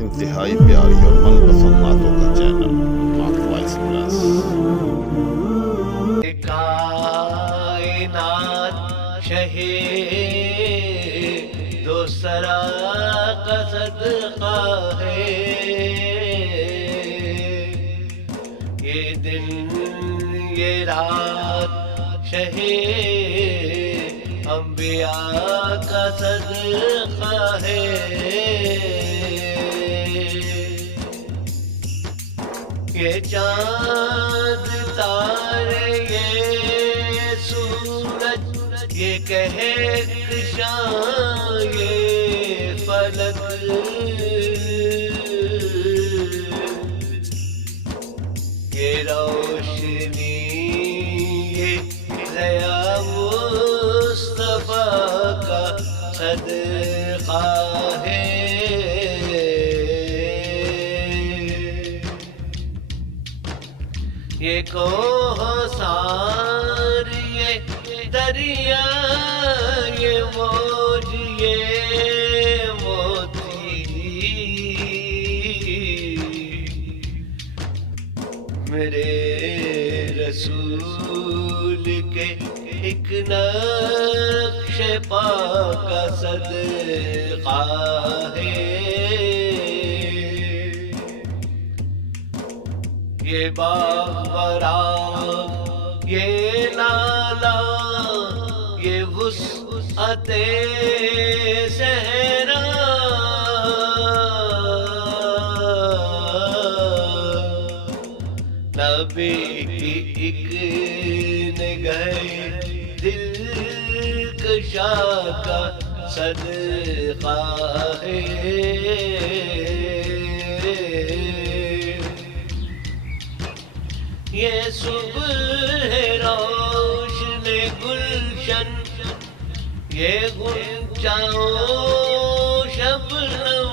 انتہائی پیاری اور من پسند نعتوں کا چینل نعت وائس پلس۔ کائنات شہے دوسرا کا صدقہ ہے، یہ دن یہ رات شہے انبیاء کا صدقہ ہے، یہ چاند تارے یہ سورج یہ کہکشاں یہ فلک، یہ روشنی یہ ضیا مصطفیٰ کا صدقہ ہے، یہ کوثر یہ دریا یہ موج یہ موتی، میرے رسول کے ایک نقش پا کا صدقہ ہے، یہ باغ براغ یہ لالا یہ وسعت صحرا، نبی کی ایک نگہ دلکشا کا صدقہ ہے، یہ صبح ہے روشن گلشن یہ غنچاؤں شبنم،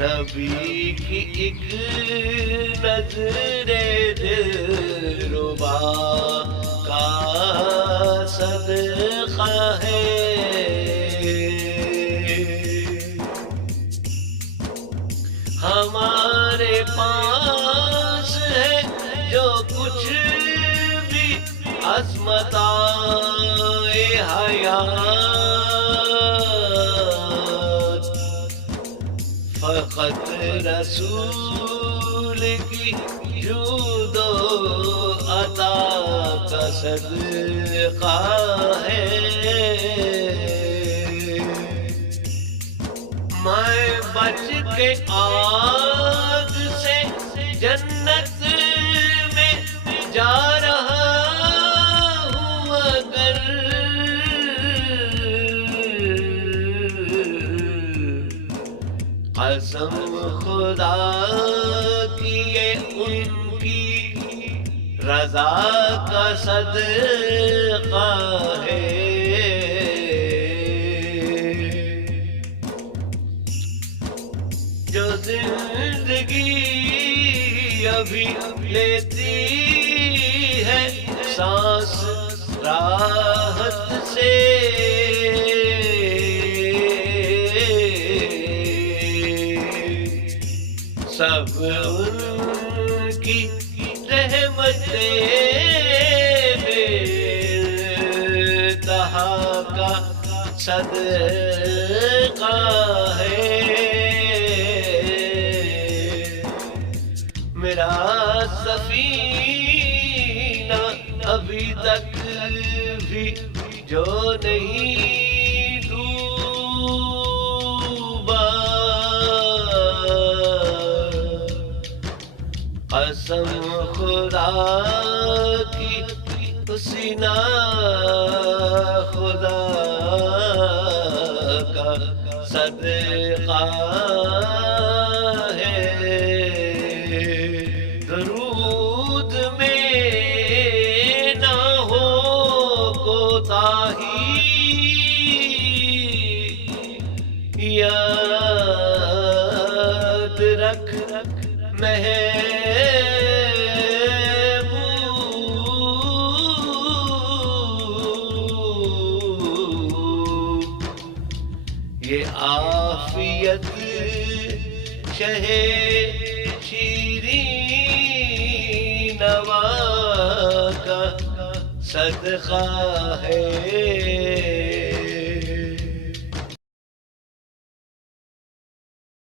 نبی کی ایک نظر دلربا کا صدقہ ہے، ہمارے پاس ہے جو کچھ بھی عظمتائے حیات، فقط رسول کی جود و عطا کا صدقہ ہے، میں بچ کے آگ سے جنت میں جا رہا ہوں، اگر قسم خدا کی یہ ان کی رضا کا صدقہ ہے، جو زندگی ابھی لیتی ہے سانس راحت سے، سب ان کی رحمتیں بے انتہا کا صدقہ ہے، میرا سفینہ ابھی تک بھی جو نہیں ڈوبا، قسم خدا کی اسی نا خدا کا صدقہ ہے، درود میں نہ ہو کوتاہی، یاد رکھ محبوب یہ عافیت شہ شیریں نوا کا صدقہ ہے